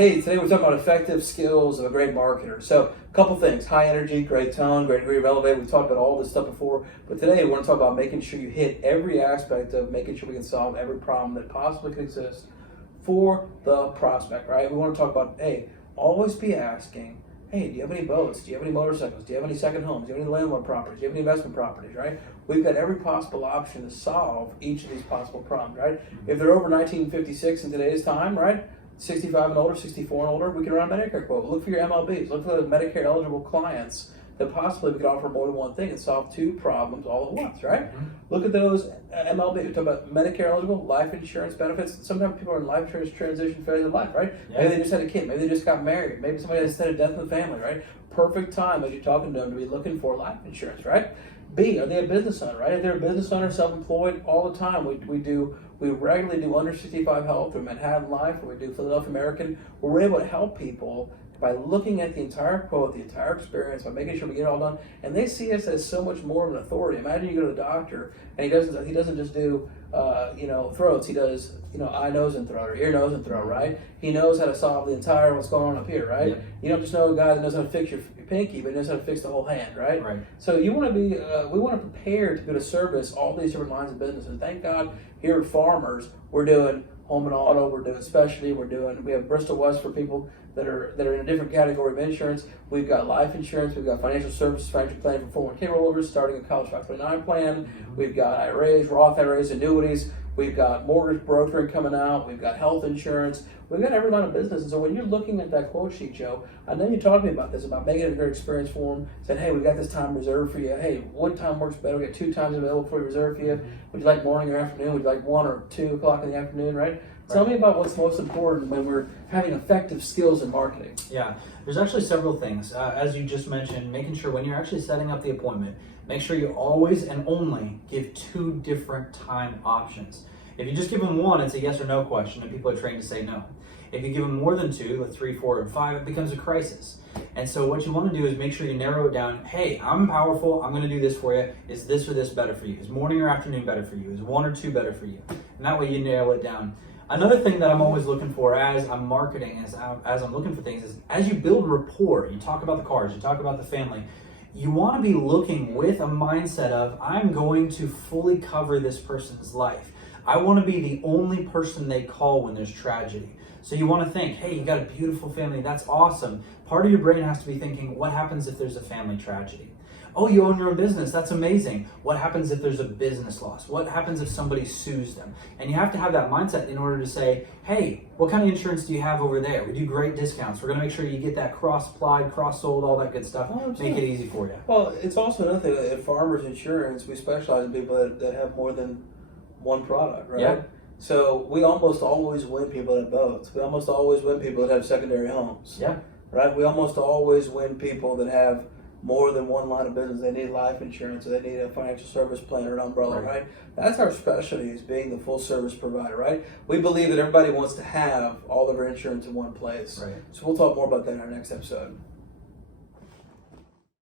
Hey, today we're talking about effective skills of a great marketer. So, a couple things: high energy, great tone, great degree of elevate. We've talked about all this stuff before, but today we want to talk about making sure you hit every aspect of making sure we can solve every problem that possibly can exist for the prospect. Right? We want to talk about, hey, always be asking, hey, do you have any boats? Do you have any motorcycles? Do you have any second homes? Do you have any landlord properties? Do you have any investment properties? Right? We've got every possible option to solve each of these possible problems. Right? If they're over 1956 in today's time, right? 65 and older, 64 and older, we can run a Medicare quote. Look for your MLBs. Look for the Medicare eligible clients that possibly we could offer more than one thing and solve two problems all at once, right? Mm-hmm. Look at those MLB. We talk about Medicare eligible, life insurance benefits. Sometimes people are in life insurance transition phase of life, right? Yeah. Maybe they just had a kid. Maybe they just got married. Maybe somebody has had a death in the family, right? Perfect time as you're talking to them to be looking for life insurance, right? B, are they a business owner, right? If they're a business owner, self-employed, all the time, we regularly do under 65 health through Manhattan Life, or we do Philadelphia American, where we're able to help people by looking at the entire quote, the entire experience, by making sure we get it all done, and they see us as so much more of an authority. Imagine you go to the doctor and he doesn't just do throats. He does eye, nose, and throat, or ear, nose, and throat, right? He knows how to solve the entire what's going on up here, right? Yep. You don't just know a guy that knows how to fix your pinky, but knows how to fix the whole hand, right? Right. So you want to be, we want to prepare to go to service all these different lines of business, and thank God here at Farmers we're doing home and auto, we're doing specialty, we have Bristol West for people that are in a different category of insurance. We've got life insurance, we've got financial services, financial planning for 401k rollovers, starting a college 529 plan. We've got IRAs, Roth IRAs, annuities. We've got mortgage brokering coming out. We've got health insurance. We've got every line of business. And so when you're looking at that quote sheet, Joe, I know you talked to me about this, about making it a great experience for them. Said, hey, we've got this time reserved for you. Hey, what time works better? We got 2 times available for you reserved for you. Would you like morning or afternoon? Would you like 1 or 2 o'clock in the afternoon, right? Tell me about what's most important when we're having effective skills in marketing. Yeah, there's actually several things. As you just mentioned, making sure when you're actually setting up the appointment, make sure you always and only give 2 different time options. If you just give them one, it's a yes or no question, and people are trained to say no. If you give them more than 2, like 3, 4, and 5, it becomes a crisis. And so what you want to do is make sure you narrow it down. Hey, I'm powerful. I'm going to do this for you. Is this or this better for you? Is morning or afternoon better for you? Is 1 or 2 better for you? And that way you narrow it down. Another thing that I'm always looking for as I'm marketing, as I'm looking for things, is as you build rapport, you talk about the cars, you talk about the family, you want to be looking with a mindset of, I'm going to fully cover this person's life. I want to be the only person they call when there's tragedy. So you want to think, hey, you got a beautiful family, that's awesome. Part of your brain has to be thinking, what happens if there's a family tragedy? Oh, you own your own business, that's amazing. What happens if there's a business loss? What happens if somebody sues them? And you have to have that mindset in order to say, hey, what kind of insurance do you have over there? We do great discounts. We're going to make sure you get that cross-applied, cross-sold, all that good stuff. Make it easy for you. Well, it's also another thing, at Farmers Insurance, we specialize in people that have more than one product, right? Yeah. So we almost always win people that have boats. We almost always win people that have secondary homes. Yeah. Right? We almost always win people that have more than one line of business. They need life insurance, or they need a financial service plan or an umbrella, right? That's our specialty, is being the full service provider, right? We believe that everybody wants to have all of their insurance in one place. Right. So we'll talk more about that in our next episode.